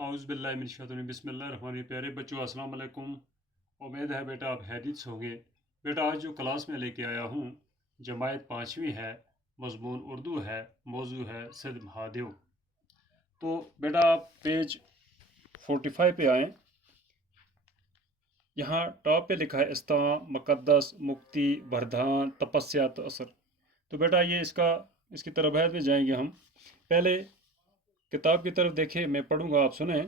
औज़ुबिल्लाहि बिस्मिल्लाहिर्रहमानिर्रहीम। प्यारे बच्चों, अस्सलाम वालेकुम। उम्मीद है बेटा आप हैरियत से होंगे। बेटा आज जो क्लास में लेके आया हूँ जमात 5वीं है, मज़मून उर्दू है, मौजू है सिद्ध महादेव। तो बेटा आप पेज 45 पे आएँ। यहाँ टॉप पे लिखा है इस्ता, मुक़द्दस, मुक्ति, वरदान, तपस्या, तो असर। तो बेटा ये इसकी तरफ में जाएंगे हम। पहले किताब की तरफ देखें, मैं पढ़ूंगा, आप सुने।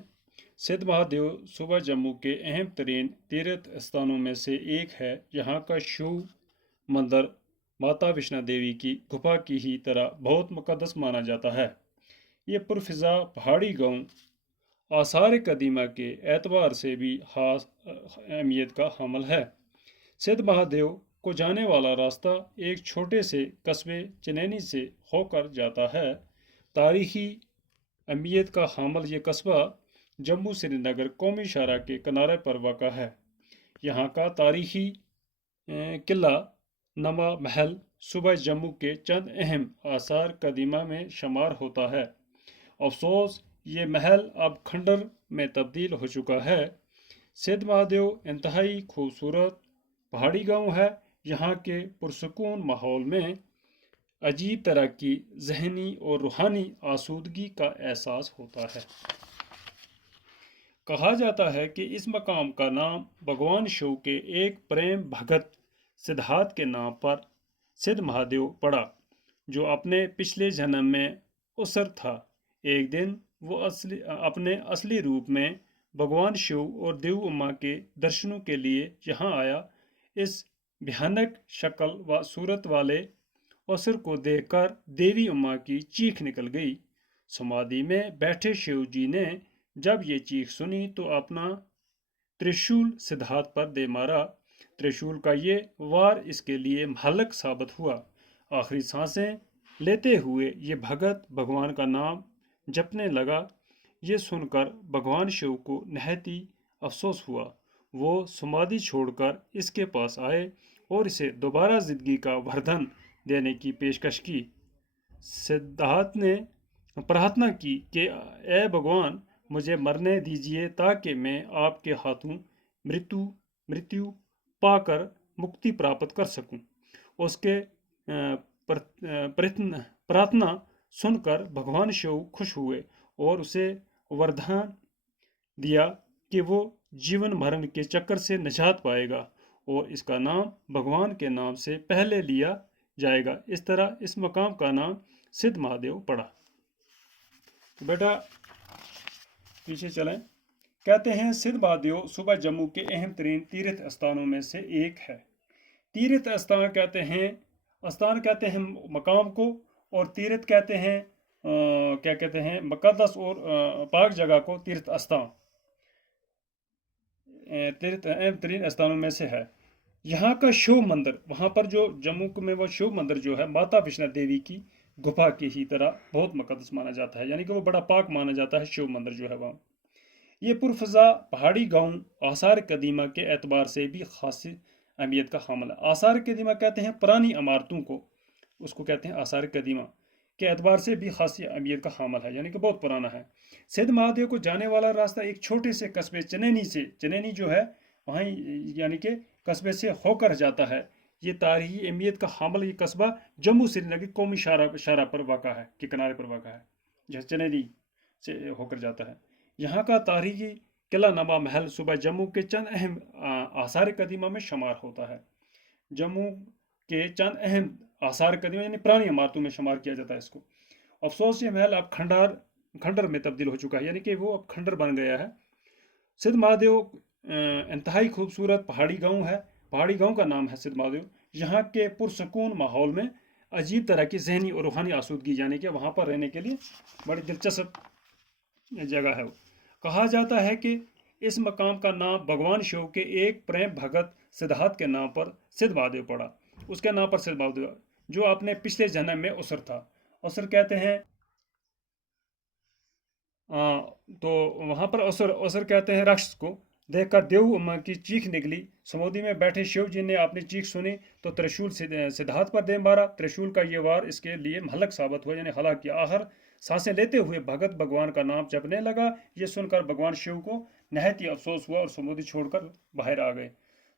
सिद्ध महादेव सूबा जम्मू के अहम तरीन तीर्थ स्थानों में से एक है। यहाँ का शिव मंदिर माता वैष्णो देवी की गुफा की ही तरह बहुत मुकद्दस माना जाता है। ये पुरफिजा पहाड़ी गांव आसार कदीमा के एतबार से भी खास अहमियत का हामिल है। सिद्ध महादेव को जाने वाला रास्ता एक छोटे से कस्बे चनैनी से होकर जाता है। तारीखी अहमियत का हामिल ये कस्बा जम्मू श्रीनगर कौमी शाहराह के किनारे पर वाक़ा है। यहाँ का तारीखी किला नमा महल सुबह जम्मू के चंद अहम आसार कदीमा में शुमार होता है। अफसोस ये महल अब खंडर में तब्दील हो चुका है। सिद्ध महादेव इंतहाई खूबसूरत पहाड़ी गांव है। यहाँ के पुरसकून माहौल में अजीब तरह की जहनी और रूहानी आसूदगी का एहसास होता है। कहा जाता है कि इस मकाम का नाम भगवान शिव के एक प्रेम भगत सिद्धार्थ के नाम पर सिद्ध महादेव पड़ा, जो अपने पिछले जन्म में उसर था। एक दिन वो अपने असली रूप में भगवान शिव और देव उमा के दर्शनों के लिए यहाँ आया। इस भयानक शक्ल व सूरत वाले असुर को देखकर देवी उमा की चीख निकल गई। समाधि में बैठे शिव जी ने जब ये चीख सुनी तो अपना त्रिशूल सिद्धार्थ पर दे मारा। त्रिशूल का ये वार इसके लिए महलक साबित हुआ। आखिरी सांसें लेते हुए ये भगत भगवान का नाम जपने लगा। ये सुनकर भगवान शिव को नहायती अफसोस हुआ। वो समाधि छोड़कर इसके पास आए और इसे दोबारा जिंदगी का वरदान देने की पेशकश की। सिद्धार्थ ने प्रार्थना की कि ए भगवान, मुझे मरने दीजिए ताकि मैं आपके हाथों मृत्यु पाकर मुक्ति प्राप्त कर सकूं। उसके प्रार्थना सुनकर भगवान शिव खुश हुए और उसे वरदान दिया कि वो जीवन मरण के चक्कर से निजात पाएगा और इसका नाम भगवान के नाम से पहले लिया जाएगा। इस तरह इस मकाम का नाम सिद्ध महादेव पड़ा। तो बेटा पीछे चलें। कहते हैं सिद्ध महादेव सुबह जम्मू के अहम तरीन तीर्थ स्थानों में से एक है। तीर्थ स्थान कहते हैं मकाम को, और तीर्थ कहते हैं क्या कहते हैं, मुकद्दस और पाक जगह को तीर्थ स्थान, तीर्थ अहम तरीन स्थानों में से है। यहाँ का शिव मंदिर, वहाँ पर जो जम्मू में वो शिव मंदिर जो है माता वैष्णो देवी की गुफा की ही तरह बहुत मुकद्दस माना जाता है, यानी कि वो बड़ा पाक माना जाता है शिव मंदिर जो है वहाँ। ये पुरफजा पहाड़ी गांव आसार कदीमा के एतबार से भी खास अहमियत का हामिल है। आसार कदीमा कहते हैं पुरानी इमारतों को, उसको कहते हैं आसार कदीमा के एतबार से भी खास अहमियत का हामिल है, यानी कि बहुत पुराना है। सिद्ध महादेव को जाने वाला रास्ता एक छोटे से कस्बे चनैनी जो है वहाँ, यानी कि कस्बे से होकर जाता है। ये तारीखी अहमियत का हामिल ये कस्बा जम्मू श्रीनगर कौमी शाहराह पर वाक़ा है, के किनारे पर वाक़ा है, जहाँ चनैनी से होकर जाता है। यहाँ का तारीखी किला नमा महल सुबह जम्मू के चंद अहम आसार कदीमा में शुमार होता है। जम्मू के चंद अहम आसार कदीमा यानी पुरानी इमारतों में शुमार किया जाता है इसको। अफसोस ये महल अब खंडर में तब्दील हो चुका है, यानी कि वो अब खंडर बन गया है। सिद्ध महादेव इंतहाई खूबसूरत पहाड़ी गांव है। पहाड़ी गांव का नाम है सिद्ध महादेव। यहाँ के पुरसकून माहौल में अजीब तरह की जहनी और रूहानी आसूदगी, यानी कि वहाँ पर रहने के लिए बड़ी दिलचस्प जगह है। कहा जाता है कि इस मकाम का नाम भगवान शिव के एक प्रेम भगत सिद्धार्थ के नाम पर सिद्ध महादेव पड़ा। उसके नाम पर सिद्ध महादेव, जो अपने पिछले जन्म में उसर था। उसर कहते हैं तो वहाँ पर असुर कहते हैं राक्षस को। देखकर देव उमा की चीख निकली। समाधि में बैठे शिव जी ने अपनी चीख सुनी तो त्रिशूल सिद्धार्थ पर दे मारा। त्रिशूल का ये वार इसके लिए महलक साबित हुआ, यानी हलाक किया। आखिर सांसें लेते हुए भगत भगवान का नाम जपने लगा। ये सुनकर भगवान शिव को निहायत ही अफसोस हुआ और समाधि छोड़कर बाहर आ गए।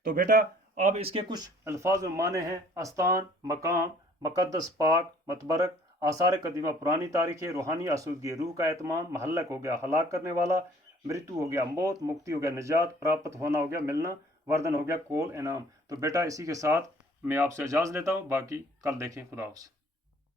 तो बेटा अब इसके कुछ अल्फाज में माने हैं: अस्तान, मकाम, मुकद्दस, पाक, मतबरक, आसार कदीमा पुरानी तारीखें, रूहानी आसूदगी, रूह का एतमाम, महल्लक हो गया हलाक करने वाला, मृत्यु हो गया मौत, मुक्ति हो गया निजात, प्राप्त होना हो गया मिलना, वर्धन हो गया कोल इनाम। तो बेटा इसी के साथ मैं आपसे इजाज़त लेता हूँ, बाकी कल देखें। खुदा हाफ़िज़।